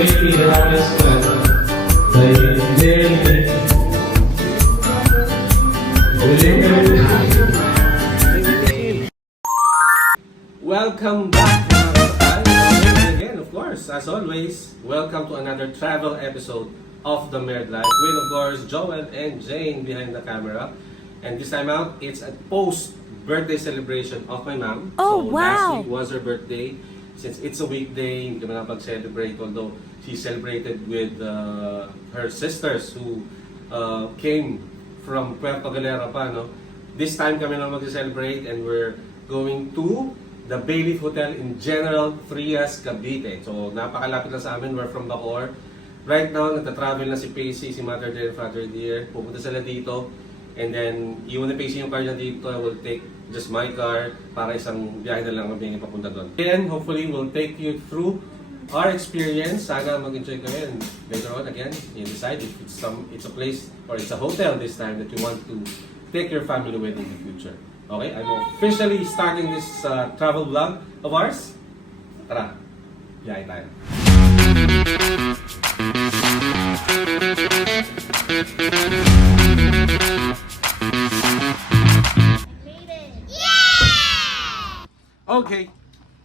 maybe the happiest man. Welcome back mga kapatid. And again, of course, as always, welcome to another travel episode of The Married Life with, of course, Joel and Jane behind the camera. And this time out, it's a post-birthday celebration of my mom. Oh, so wow! Last week was her birthday. Since it's a weekday, hindi kami nakapag-celebrate, although she celebrated with her sisters who came from Puerto Galera pa, no? This time kami lang mag-celebrate and we're going to the Bayleaf Hotel in General Trias, Cavite. So, napakalapit lang sa amin. We're from Bacoor. Right now, nagta-travel na si Pacey, si Mother Dear, Father Dear. Pupunta sila dito. And then, iwan ni Pacey yung car niya dito. I will take just my car para isang biyahe na lang kami papunta doon. And hopefully, we'll take you through our experience. Sana mag-enjoy kayo. And later on, again, you decide if it's a place or it's a hotel this time that you want to take your family with in the future. Okay, I'm officially starting this travel vlog of ours. Tara, biyahe tayo. Okay,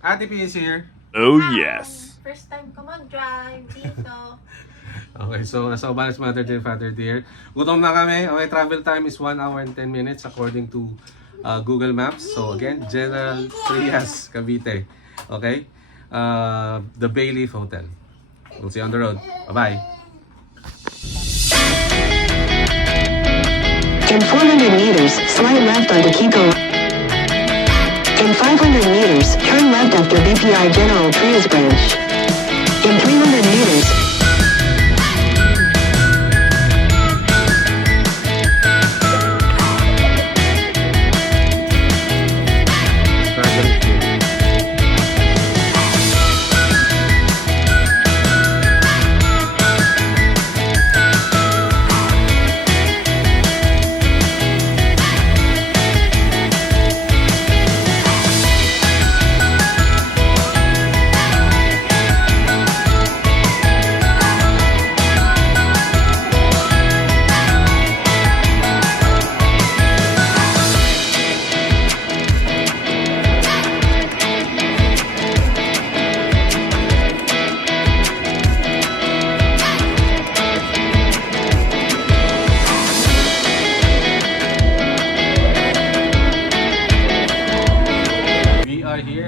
Ate P is here. Oh yes. First time ko mag-drive dito. Okay, so nasa Obanes Mother Dear, Father Dear. Gutom na kami. Okay, travel time is 1 hour and 10 minutes according to Google Maps. So again, General Trias, Cavite. Okay? The Bayleaf Hotel. We'll see you on the road. Bye-bye. In 400 meters, slide left onto Kiko. In 500 meters, turn left after BPI General Trias branch. In 300 meters,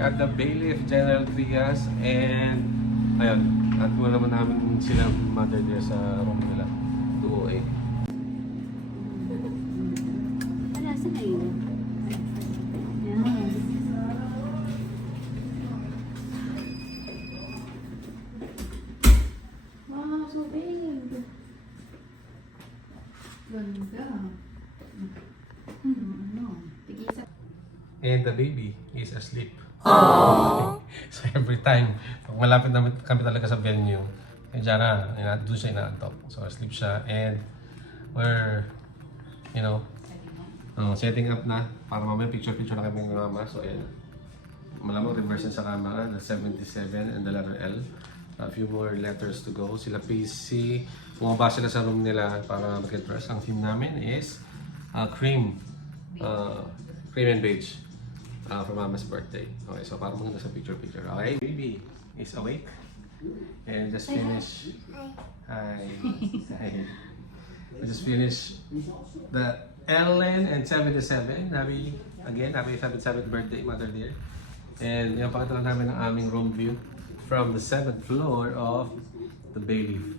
at the Bayleaf General Trias and ayun, at mo naman namin silang Mother Dear sa room nila 208. Wala, saan na yun? Yan. Wow, so big. Ganda. Tigisa. And the baby is asleep. Aww. So every time, pag malapit na kami talaga sa venue, diyan na, doon siya inaantok. So asleep siya and we're, you know, setting up na para mamaya picture-picture na kami ng mama. So ayan, malamang reverse sa camera, the 77 and the letter L. A few more letters to go. Sila PC, bumaba sila sa room nila para mag-dress. Ang theme namin is cream and beige. For Mama's birthday. Okay, so para maganda sa picture-picture. Okay, baby is awake. And just finish. Hi. Hi. I just finished the Ellen and 77. Happy 77th birthday, Mother Dear. And yung pakita lang namin ng aming room view from the 7th floor of the Bayleaf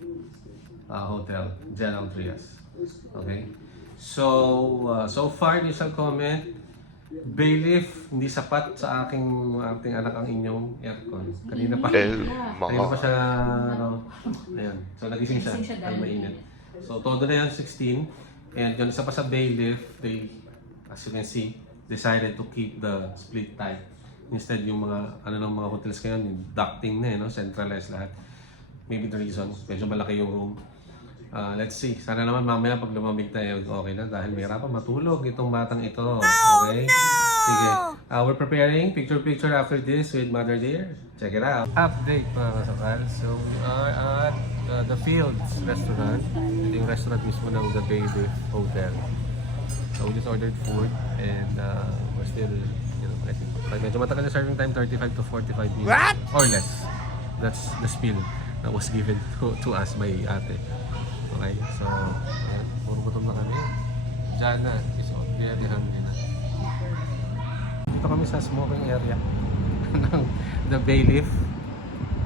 Hotel, General Trias. Okay? So, so far, isang comment, Bayleaf, hindi sapat sa ating anak ang inyong aircon. Kanina pa siya, ayun. So nagising siya, dahil mainit. So todo na yan, 16. And yung isa pa sa Bayleaf, they, as you can see, decided to keep the split type. Instead yung mga, mga hotels ngayon, yung ducting na centralized lahat. Maybe the reason, medyo malaki yung room. Let's see. Sana naman mamaya pag lumamig tayo, okay na dahil may hirapan matulog itong batang ito. Okay? Sige. We're preparing picture after this with Mother Dear. Check it out. Update mga kasakal. So we are at the Fields Restaurant. Ito yung restaurant mismo ng The Bay Leaf Hotel. So we just ordered food and we're still, I think, medyo matagal na serving time, 35 to 45 minutes. What? Or less. That's the spiel that was given to us by ate. Okay, so puro gutom na kami. Jana is very hungry na. Dito kami sa smoking area ng The Bay Leaf.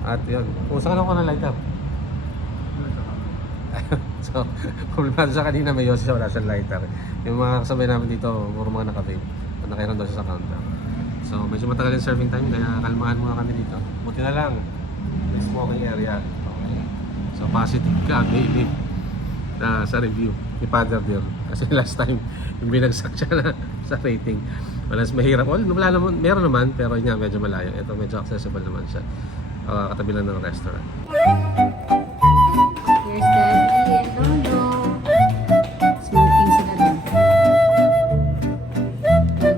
At yun, kung saan ako na light up. So, problemado siya kanina, may yosi siya, wala siyang lighter. Yung mga kasabay namin dito, puro mga naka-vape. At nakairan daw siya sa counter. So, medyo matagal yung serving time, kaya kalmahan muna kami dito. Buti na lang, may smoking area. Okay. So, positive ka, Bay Leaf. Sa review ni Father Dear. Kasi last time, yung binagsak siya na sa rating. Walas mahirap. Wala naman, meron naman, pero yun nga, medyo malayo. Ito, medyo accessible naman siya. Katabi lang ng restaurant. Here's Daddy and Lolo. Smoking sila doon.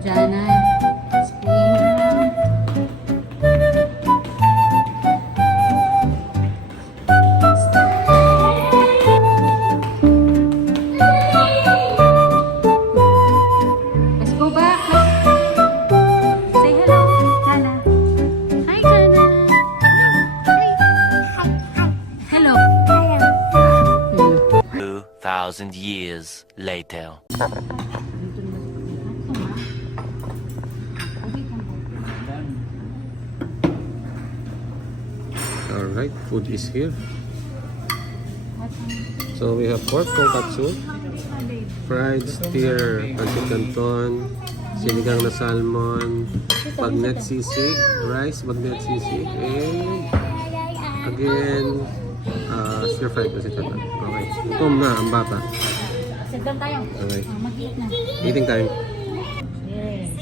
Jana, spin around. Let's go back. Say hello, Jana. Hi, Jana. Hello. 2,000 years later. Alright, food is here. So we have pork tonkatsu, fried steer, pancit canton, sinigang na salmon, bagnet sisig, rice, bagnet sisig, and again, stir fried pancit canton. Okay, gutom na ang bata. Sit down tayo. Okay, Mag-eat na. eating time. Yes.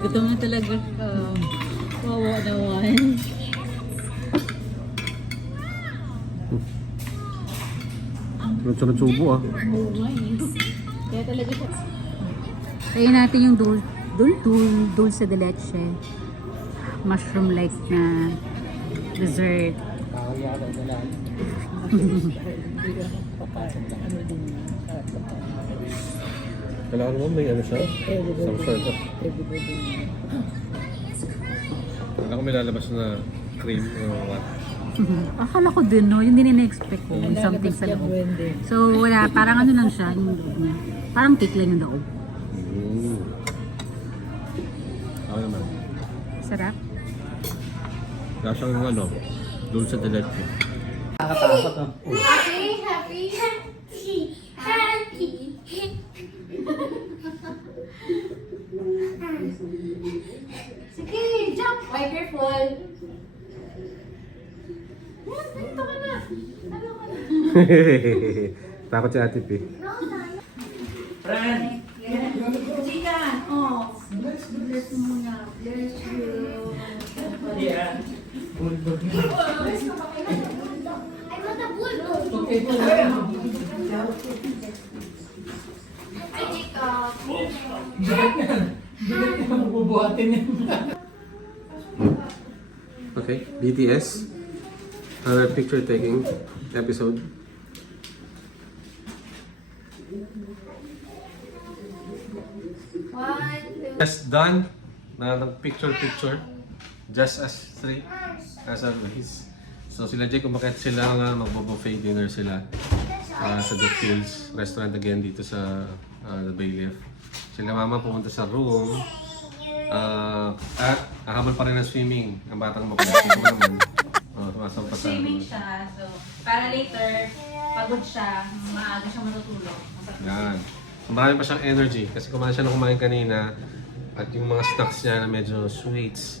Gutom na talaga ka. Wawa naman. Sunod-sunod subo ah. Kaya talaga siya. Kaya natin yung dulce de leche. Mushroom like na dessert. Kailangan mo may ano siya? Some sort of... Kailangan ko may lalabas na cream or what? Akala ko din, no? Yung din na-expect ko. May something sa loob. So, wala. Parang ano lang siya. Yung loob niya. Parang cake lang yung loob. Ako naman. Sarap. Kaya siyang ano, dulce de leche. Sige, jump! Wipe your fall. Dito ka na. Ano ka na? Takot si Ate P. Chika! Oh. Bless mo muna. Bless you. I want a bulldog. Ay, Chika. Okay, BTS. Another picture taking episode. Just done na picture just as three as always. So sila Jake umakyat sila nga magbo-buffet dinner sila sa The Fields restaurant again dito sa The Bay Leaf. Sila mama pumunta sa room at habang pa rin ng swimming ang batang makulit. Sumasampa sa Swimming siya. So, para later, pagod siya, maaga siya matutulog. yan. Marami pa siyang energy kasi kumain siya nung kumain kanina at yung mga snacks niya na medyo sweets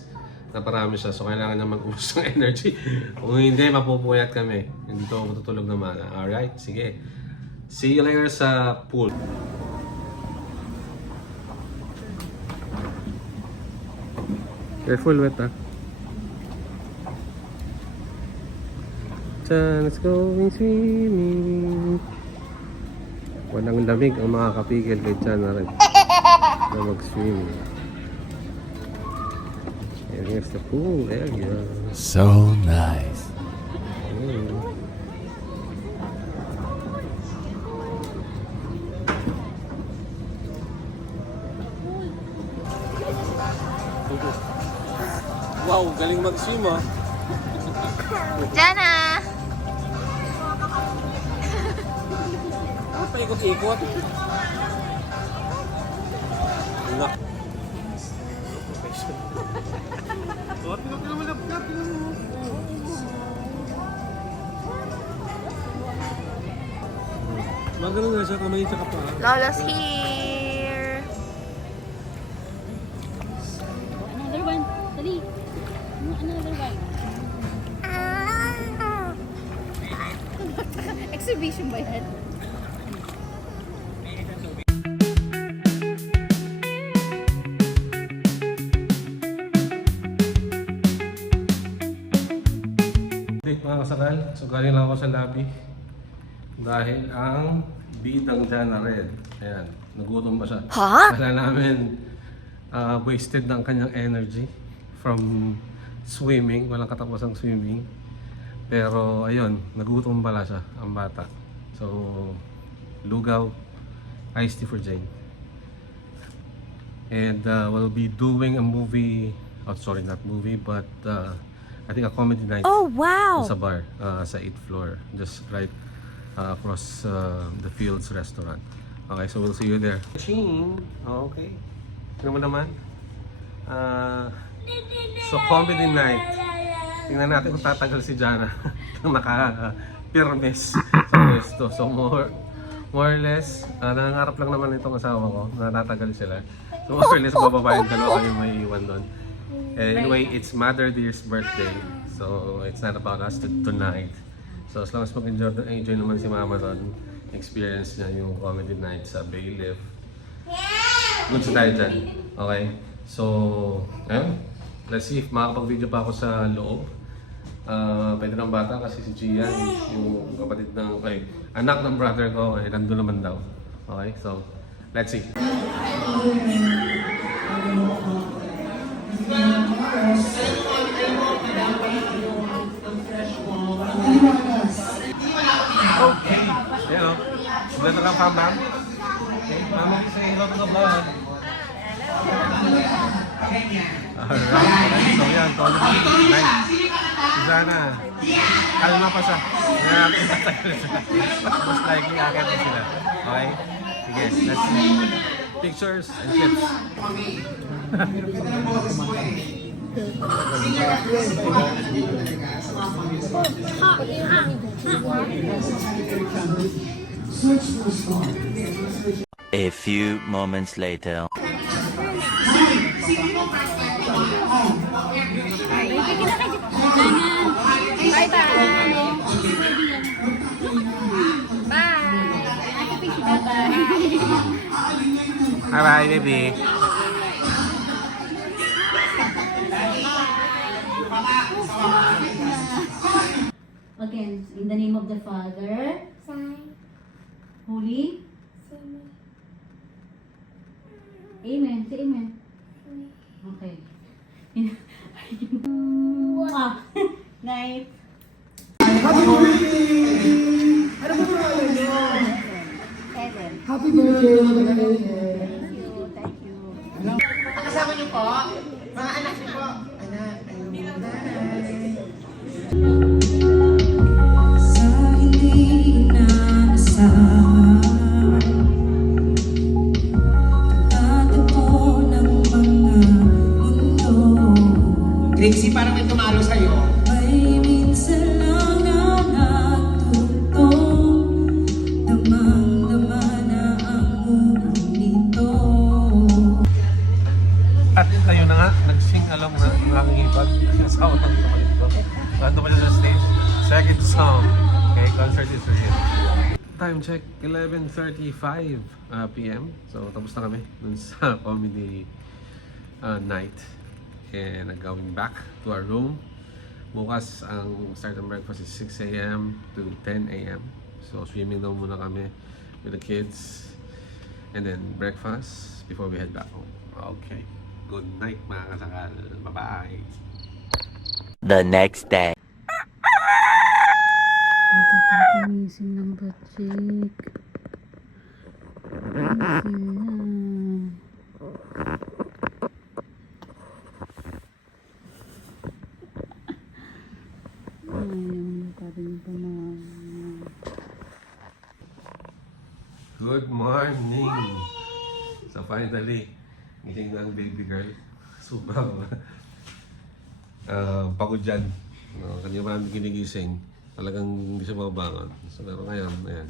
na parami siya so kailangan niya mag-ubos ng energy. Kung hindi, mapupuyat kami. Hindi to matutulog na maaga. Alright, sige. See you later sa pool. Careful, wet ah. Chan-chan, let's go swimming. Walang lamig ang makakapigil kay Chan na rin na mag-swimming. And here's the pool area. So nice. Wow, galing mag-swim ah. Jana! Paikot-ikot. Nak. Magaling na siya, kamay siya pa. Lola's here! Another one. Dali. Another one. Exhibition ba yan? Update mga kasakal. So galing lang ako sa lobby. Dahil ang bidang Jana Red. Ayan, nagutom ba siya? Ha? Kala namin wasted ng kanyang energy from swimming. Walang katapusang swimming. Pero ayun, nagutom pala siya, ang bata. So, lugaw, iced tea for Jane. And we'll be doing a movie, oh sorry, not movie, but I think a comedy night. Oh, wow! Sa bar, sa 8th floor, just right across the Fields restaurant. Okay, so we'll see you there. Ching! Okay. Ano mo naman? So comedy night. Tingnan natin kung tatagal si Jana nang naka-pirmes sa pwesto. So more or less, nangangarap lang naman itong asawa ko na tatagal sila. So more or less, bababa yung dalawa kami may iwan doon. Anyway, it's Mother Dear's birthday. So it's not about us tonight. So as long as mag-enjoy naman si Mama doon, experience niya yung comedy night sa Bailiff. Good sa tayo dyan. Okay? So, ayun. Let's see if makakapag-video pa ako sa loob. Pwede ng bata kasi si Gian, yung kapatid ng, anak ng brother ko, nandun naman daw. Okay? So, let's see. Hello. Dito lang pa, ma'am. Okay, mama, say hello to the vlog. Alright. So yan, comedy night. Si Jana. Kalma pa siya. Most likely, akit na sila. Okay? Sige, let's see. Pictures and clips. A few moments later. Bye-bye, baby. Again, in the name of the Father, Holy, Amen. Say Amen. Okay. Night. Kasama niyo po, mga anak niyo po. Anak, ayun. Gracie, parang may tumalo sa'yo. Ay minsan lang na natutong damang-dama na ang mundo nito. At kayo na nga, nag-sing along na yung aking hipag. Asawa ng kapatid ko. Nandito pa siya sa stage. Second song. Okay, concert is real. Time check, 11:35 p.m. So tapos na kami dun sa comedy night. And going back to our room. Bukas ang start ng breakfast is 6 a.m. to 10 a.m. So swimming daw muna kami with the kids. And then breakfast before we head back home. Okay. Good night mga kasakal. Bye-bye. The next day. Gising ng batchik. Gising na. Ayun, parang pa mga... Good morning! So finally, gising na ang baby girl. Sobrang pagod dyan. Kanina marami ginigising. Talagang hindi siya makabangon. So pero ngayon, ayan.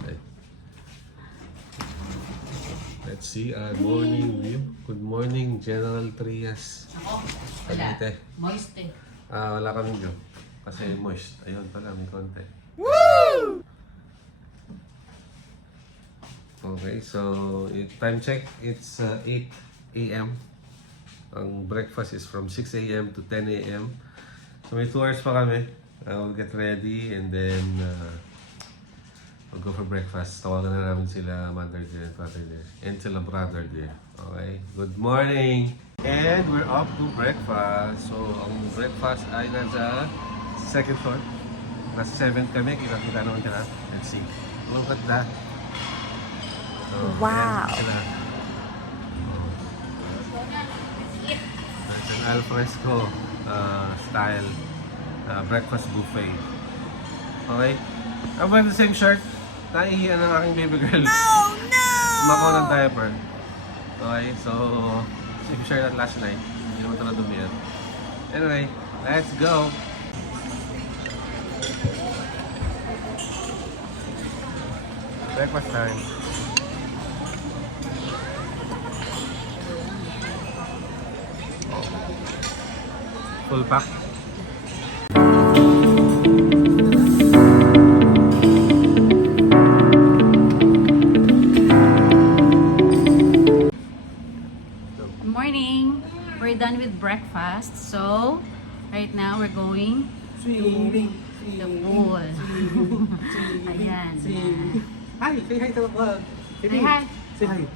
Okay. Let's see our morning view. Good morning, General Trias. Cavite. Moist eh. Wala kaming view. Kasi moist. Ayun pala, may konti. Okay, so time check, it's 8 a.m. Ang breakfast is from 6 a.m. to 10 a.m. So may 2 hours pa kami. We'll get ready and then we'll go for breakfast. Tawagan na namin sila mother there and father there. And sila brother there. Okay, good morning! And we're off to breakfast. So ang breakfast ay nasa second floor. Nasa 7th kami. Kita naman sila. Let's see. Look at that. So, Wow. ayan sila. It's an al fresco style breakfast buffet. Okay? I'm wearing the same shirt. Naihiyan ng aking baby girl. Oh no! Mako ng diaper. Okay, so same shirt at last night. Hindi naman talaga dumi yan. Anyway, let's go! Breakfast time. Full pack. Good morning! We're done with breakfast. So, right now we're going Swimming. to the pool. Ayan. Hi, say hi to the vlog. Say hi. Say hi.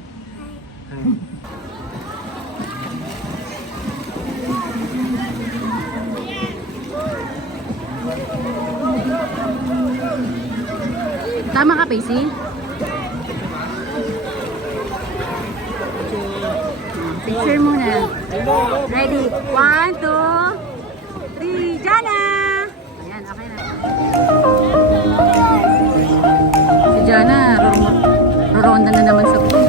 Tama ka, Pacey? Picture muna. Ready? 1, 2, 3, Jana! Ayan, okay na. Si Jana, roronda na naman sa pool.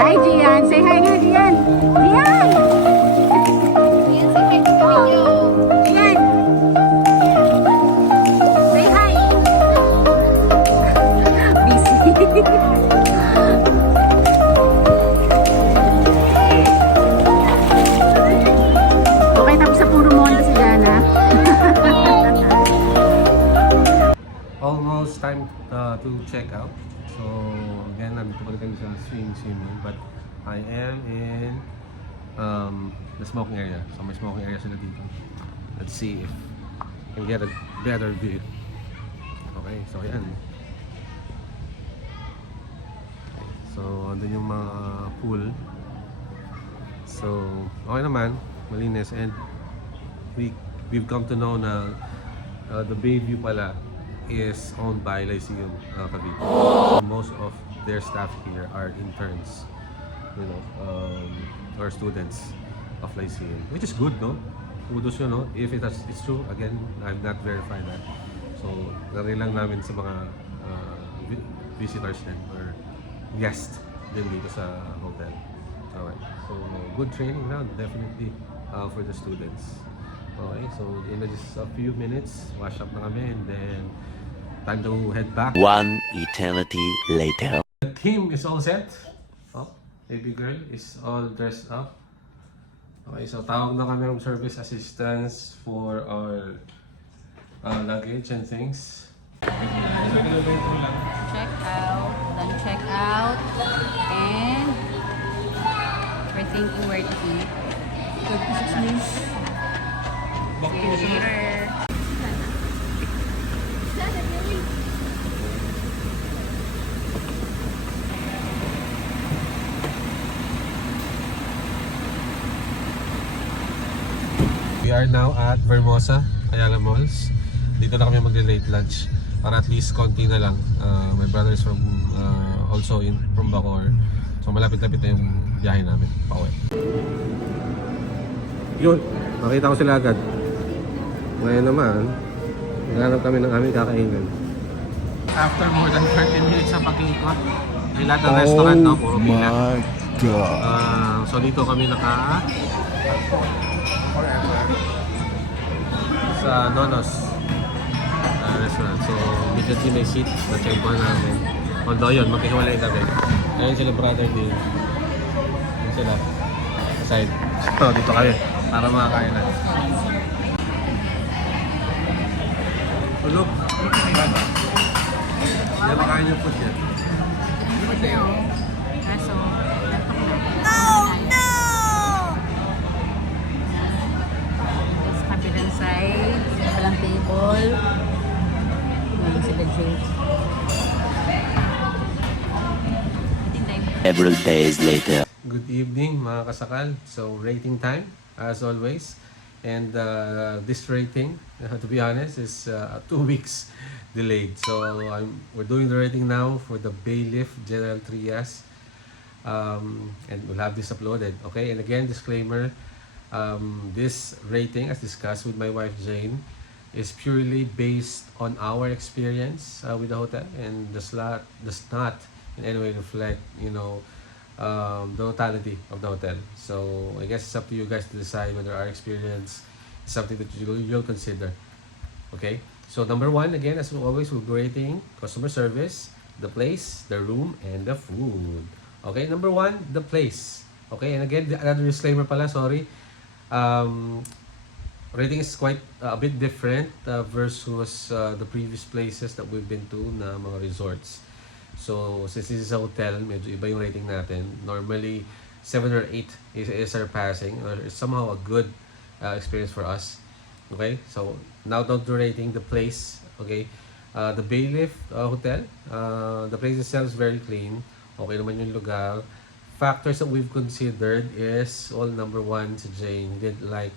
Hi, Gian! Say hi nga, Gian! Gian! Gian, say hi to the video! Gian! Say hi! Busy. Okay, tapos sa puro mondo si Jana. Almost time to check out. So again, nandito pa rin kami sa swimming, but I am in the smoking area. So may smoking area sila dito. Let's see if we can get a better view. Okay, so ayan. Okay, so andun yung mga pool. So okay naman, malinis, and we've come to know na the Bayview pala is owned by Lyceum Cavite. Most of their staff here are interns, or students of Lyceum, which is good, no? Kudos yun, no? If it's true, again, I've not verified that. So, nari lang namin sa mga visitors din or guests din dito sa hotel. Alright, so good training ground, definitely for the students. Okay, so in just a few minutes, wash up na kami and then time to head back. One eternity later. The team is all set. Oh, baby girl is all dressed up. Okay, so tawag na kami ng service assistance for our luggage and things. Check out, done check out, and we're thinking where to eat. We are now at Vermosa, Ayala Malls. Dito na kami magre-late lunch para at least konti na lang. My brother is from also from Bacoor. So malapit-lapit na yung biyahe namin pauwi. Yun, makita ko sila agad. Ngayon naman, naghanap kami ng aming kakainan. After more than 30 minutes sa pag-iikot, may lahat ng restaurant, no? Puro pila. So dito kami sa Nonos restaurant. So immediately may seat na tempo namin. Although yun, magkikiwalay kami. Ayun sila brother din. Ayun sila. Aside. So dito kami para makakain na. Look. Yan makain yung food yan. Kaso, sa kabilang side, walang table. Walang sila Jay. Several days later. Good evening mga kasakal. So rating time as always. And this rating, to be honest, is 2 weeks delayed. So we're doing the rating now for the Bailiff General Trias. And we'll have this uploaded. Okay, and again, disclaimer, this rating, as discussed with my wife Jane, is purely based on our experience with the hotel and does not in any way reflect, the totality of the hotel. So I guess it's up to you guys to decide whether our experience is something that you'll consider. Okay, so number one, again, as always, we'll be rating customer service, the place, the room, and the food. Okay, number one, the place. Okay, and again, another disclaimer pala, sorry. Rating is quite a bit different versus the previous places that we've been to na mga resorts. So, since this is a hotel, medyo iba yung rating natin. Normally, 7 or 8 is our passing, or is somehow a good experience for us. Okay, so now down to rating the place. Okay, the Bailiff Hotel, the place itself is very clean. Okay naman yung lugar. Factors that we've considered is, number one, si Jane didn't like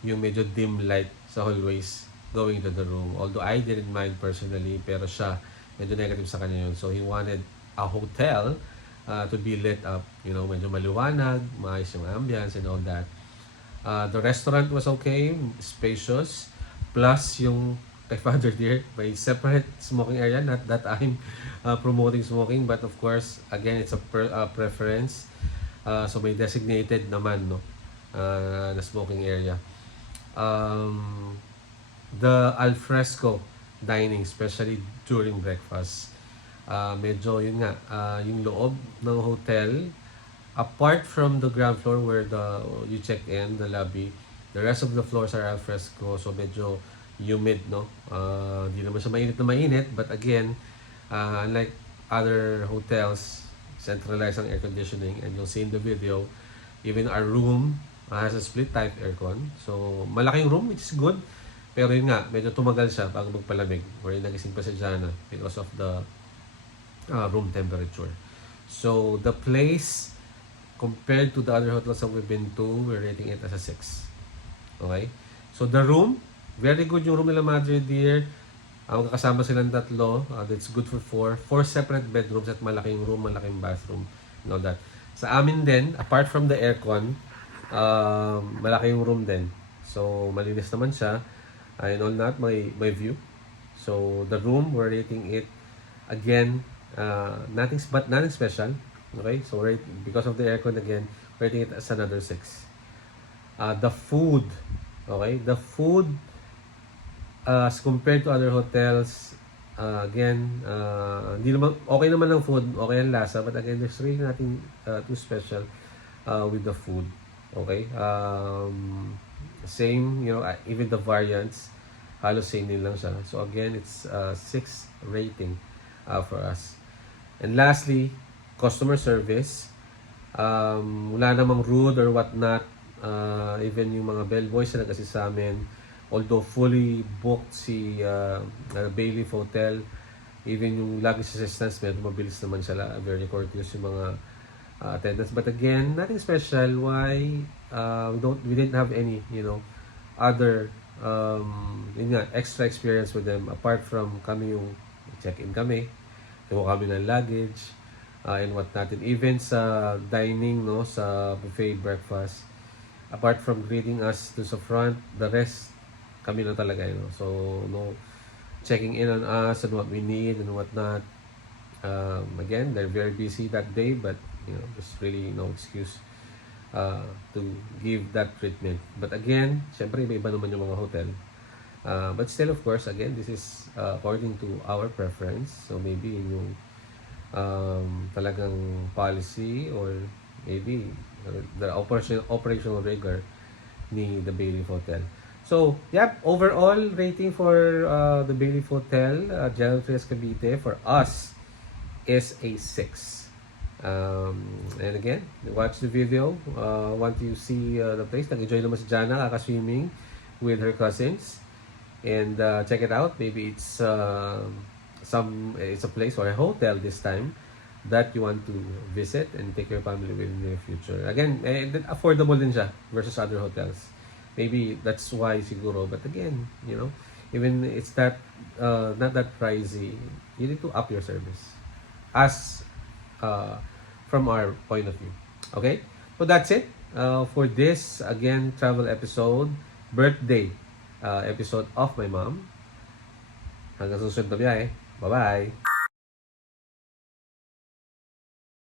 yung medyo dim light sa hallways going to the room. Although I didn't mind personally, pero siya, medyo negative sa kanya yun. So he wanted a hotel to be lit up. Medyo maliwanag, maayos yung ambience and all that. The restaurant was okay, spacious. Plus yung kay Father Dear, may separate smoking area. Not that I'm promoting smoking, but of course, again, it's a preference. So may designated naman, na smoking area. The alfresco dining, especially during breakfast. Medyo yun nga, yung loob ng hotel, apart from the ground floor where you check in, the lobby, the rest of the floors are alfresco, so medyo humid, di naman siya mainit, but again, unlike other hotels, centralized ang air conditioning, and you'll see in the video, even our room has a split type aircon, so malaking room, which is good. Pero yun nga, medyo tumagal siya bago magpalamig. Or yung nagising pa si Jana because of the room temperature. So, the place, compared to the other hotels that we've been to, we're rating it as a 6. Okay? So, the room, very good yung room nila Madre Dear. Magkakasama silang 3. That's good for 4. 4 separate bedrooms at malaking room, malaking bathroom. And all that. Sa amin din, apart from the aircon, malaki yung room din. So, malinis naman siya. And all that, my view. So, the room, we're rating it, again, nothing special. Okay? So, because of the aircon, again, rating it as another 6. The food, okay? The food, as compared to other hotels, again, hindi naman, okay naman ang food, okay ang lasa, but again, there's really nothing too special with the food. Okay? Same, even the variants, halos same din lang siya. So again, it's 6 rating for us. And lastly, customer service. Wala namang rude or whatnot. Even yung mga bellboys na nag-assist sa amin, although fully booked si Bayleaf Hotel, even yung luggage assistance, medyo mabilis naman sila, very courteous yung mga attendants. But again, nothing special. Why? We didn't have any, other yun nga, extra experience with them apart from kami yung check-in kami, kuha kami ng luggage, and whatnot. And even sa dining, no, sa buffet breakfast, apart from greeting us to sa front, the rest kami na talaga, so no checking in on us and what we need and whatnot. Again, they're very busy that day, but there's really no excuse to give that treatment. But again, syempre may iba naman yung mga hotel. But still, of course, again, this is according to our preference. So maybe yung talagang policy or maybe the operational rigor ni the Bayleaf Hotel. So, yep, overall rating for the Bayleaf Hotel, General Trias Cavite, for us is a 6. And again, watch the video. Want to see the place. Nag-enjoy naman si Jana, kaka-swimming with her cousins. And check it out. Maybe it's it's a place or a hotel this time that you want to visit and take your family with in the future. Again, affordable din siya versus other hotels. Maybe that's why siguro. But again, even it's not that pricey, you need to up your service as from our point of view. Okay? So that's it for this, again, travel episode, birthday episode of my mom. Hanggang susunod na biyahe. Bye-bye!